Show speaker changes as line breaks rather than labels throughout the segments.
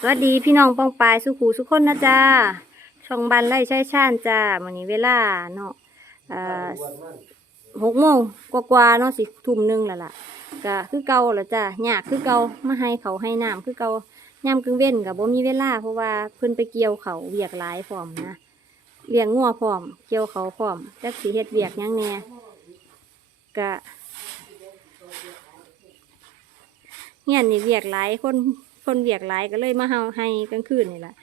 สวัสดีพี่น้องป้องปายสุขูสุขคนนะจ้าช่องบันไล่ใช้ชานจ้าวันนี้เวลาเนาะหกโมงกว่าๆเนาะสิทุ่มหนึ่งแล้วล่ะก็คือเก่าแล้วจ้ายากคือเก่ามาให้เขาให้น้ำคือเก่ายามกึ่งเว้นกับบ่มีเวลาเพราะว่าเพิ่นไปเกี่ยวเขาเวียกหลายพร้อมนะเลี้ยงงัวพร้อม เกี่ยวเขาพร้อมจักสิเฮ็ดเวียกยังแน่ก็เฮียนนี่เวียกหลายคน คนเวียกหลายก็เลยมาเฮาให้กลางคืนนี่แหละ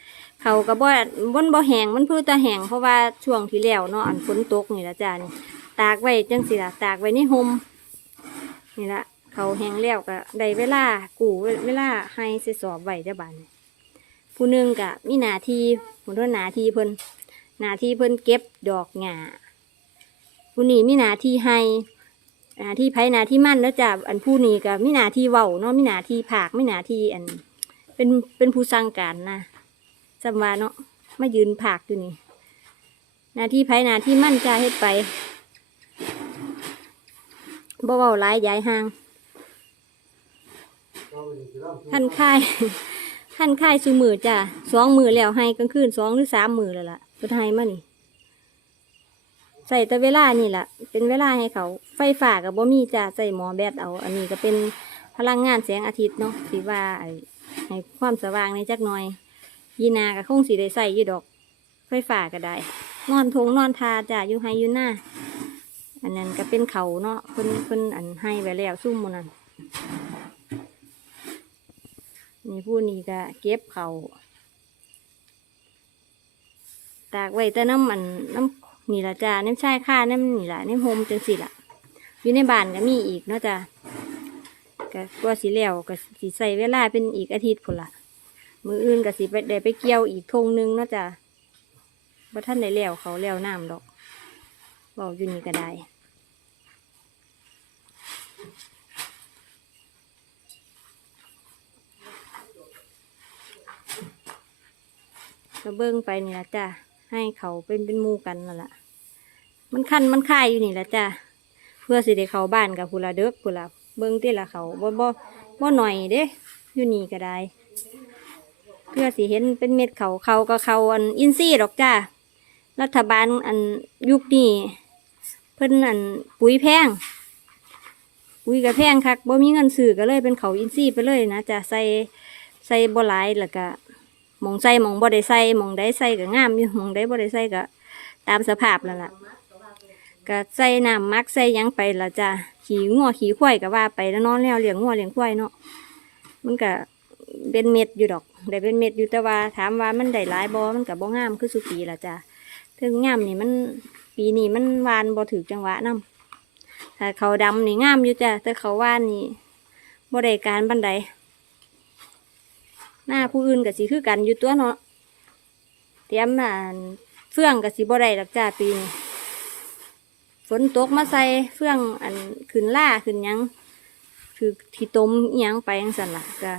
เขาก็บ่บนบ่แหงมันพื่อแตะแหงเพราะว่าช่วงที่แล้วเนาะอันฝนตกนี่ละจ้านี่ตากไว้จังสิละตากไว้ในห่มนี่ละเขาแหงแล้วก็ได้เวลากูเวลาให้ใส่สอบไว้เด้อบานผู้หนึงก็มีหนาทีผู้นั้นหนาทีเพิ่นหนาทีเพิ่นเก็บดอกหญ้าผู้นี้มีหนาทีให้หนาที่ไผหนาที่มั่นแล้วจ้ะอันผู้นี้ก็มีหนาที่เว้าเนาะมีหนาที่ผากมีหนาที่อัน เป็นเป็นผู้สั่งการนะจำว่าเนาะมายืนผากอยู่นี่หน้าที่ไผหน้าที่มั่นจ้าเฮ็ดไปบ่เว้าหลายยายห่าง ท่านค่าย ท่านค่ายซูมือจ้ะสองมือแล้วให้กลางคืนสองหรือสามมือแล้วล่ะเพิ่นให้มานี่ใส่แต่เวลานี่แหละเป็นเวลาให้เขา ไฟฟ้ากับบ่มีจ้าใส่หมอแบตเอา อันนี้ก็เป็นพลังงานแสงอาทิตย์เนาะสิว่าไอ ให้ความสว่างในจักหน่อย ยีนาก็คงสิได้ใส่ยู่ดอก ไฟฟ้าก็ได้ นอนทงนอนทาจ้าอยู่ไฮอยู่หน้า อันนั้นก็เป็นเขาเนาะเพิ่นเพิ่นอันให้ไว้แล้วซุ่มมันนั่นนี่ผู้นี้ก็เก็บเขาตากไว้แต่น้ำมันน้ำนี่ละจ้าน้ำชายค่าน้ำนี่ละน้ำโฮมจังสิละอยู่ในบ้านก็มีอีกเนาะจ้า ก็กว่าสิแล้วก็สิใส่เวลาเป็นอีกอาทิตย์พุ่นละมืออื่นก็สิไปได้ไปเกี่ยวอีกทงหนึงเนาะจ้าบ่ท่านได้แล้วเขาแล้วน้ำดอกบอกอยู่นี่ก็ได้ก็เบิ้งไปนี่ละจ้าให้เขาเป็นเป็นมูกันนั่นแหละมันคันมันคายอยู่นี่ละจ้ะเพื่อสิได้เขาบ้านกับผู้ละเด็กผู้ละ เบิ่งติละเขาบ่บ่บ่หน่อยเด้อยู่นี่ก็ได้ เพื่อสิเห็นเป็นเม็ดเขาเขาก็เขาอันอินซี่ดอกจ้ารัฐบาลอันยุคนี้เพิ่นอันปุ๋ยแพงปุ๋ยก็แพงคักบ่มีเงินซื้อก็เลยเป็นเขาอินซี่ไปเลยนะจ้ะใส่ใส่บ่หลายแล้วก็หมองใส่หมองบ่ได้ใส่หมองใดใส่ก็งามอยู่หมองใดบ่ได้ใส่ก็ตามสภาพแล้วล่ะ ก็ใส่น้ำมักใส่หยังไปละจ้ะขี่งัวขี่ควายก็ว่าไปแล้วเนอนแล้วเลี้ยงงัวเลี้ยงควายเนาะมันก็เป็นเม็ดอยู่ดอกได้เป็นเม็ดอยู่แต่ว่าถามว่ามันได้หลายบ่มันก็บ่งามคือสุปีละจ้ะถึงงามนี่มันปีนี้มันหวานบ่ถือจังหวะนำถ้าเขาดำนี่งามอยู่จ้ะแต่เขาว่านนี่บ่ได้การบันไดหน้าผู้อื่นก็สิคือกันอยู่ตัวเนาะเตรียมอ่าเฟื่องก็สิบ่ได้ดอกจ้าปีนี้ ฝนตกมาใส่เฟื่องอันขึ้นล่าขึ้นยังคือที่ต้มยังไปยังสันละก็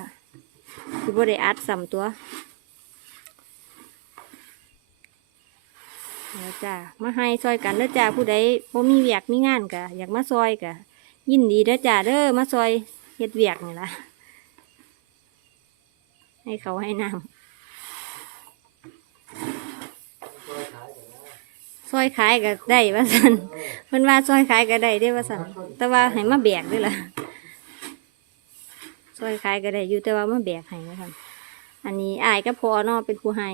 คือบ่ได้อัดสำตัวแล้วจ้ามาให้ซอยกันเด้อจ้าผู้ใดบ่มีเวียกมีงานกะอยากมาซอยกะยินดีเด้อจ้าเด้อมาซอยเฮ็ดเวียกนี่ล่ะให้เขาให้น้ำ ซอยขายก็ได้ว่าสันเพิ่นว่าซอยขายก็ได้ได้ว่าสันแต่ว่าให้มาแบกด้วยล่ะซอยขายก็ได้อยู่แต่ว่ามาแบกให้ว่าสันอันนี้อายก็พอเนาะเป็นผู้ให้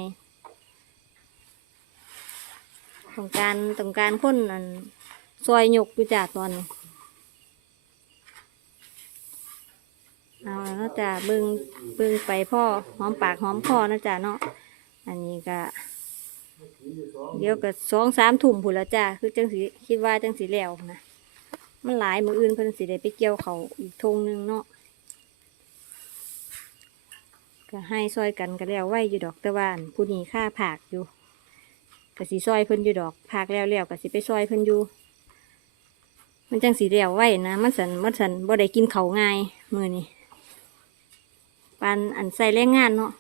ต้องการต้องการคนอันซอยหยกอยู่จ้าตอนนี้เอาแล้วจ้าเบิ่งเบิ่งไปพ่อหอมปากหอมคอนะจ้าเนาะอันนี้ก็ เดี๋ยวก็สองสามถุ่มผุนละจ้าคือจังสีคิดว่าจังสีแล้วนะมันหลายมืออื่นเพิ่นสิได้ไปเกี่ยวเขาอีกทงหนึ่งเนาะก็ให้ซอยกันก็แล้วไว้อยู่ดอกต่ว่าอันผู้นี้ค่าผากอยู่ก็สิซอยเพิ่นอยู่ดอกผากแล้วแล้วก็สิไปซอยเพิ่นอยู่ มันจังสีแล้วไว้นะมันสันมันสันบ่ได้กินเขาง่ายมือนี่ปานอันใส่แรงงานเนาะ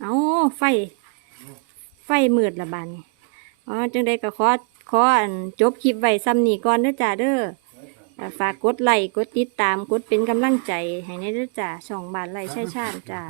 เอาไฟ ไฟมืดละบันอ๋อจังได้ก็ขอขออันจบคลิปไว้ซ้ำนี่ก่อนเด้อจ้าเด้อฝากกดไลค์กดติดตามกดเป็นกำลังใจ ให้ในเด้อจ้าช่องบานไร่ใช่ชาติจ้า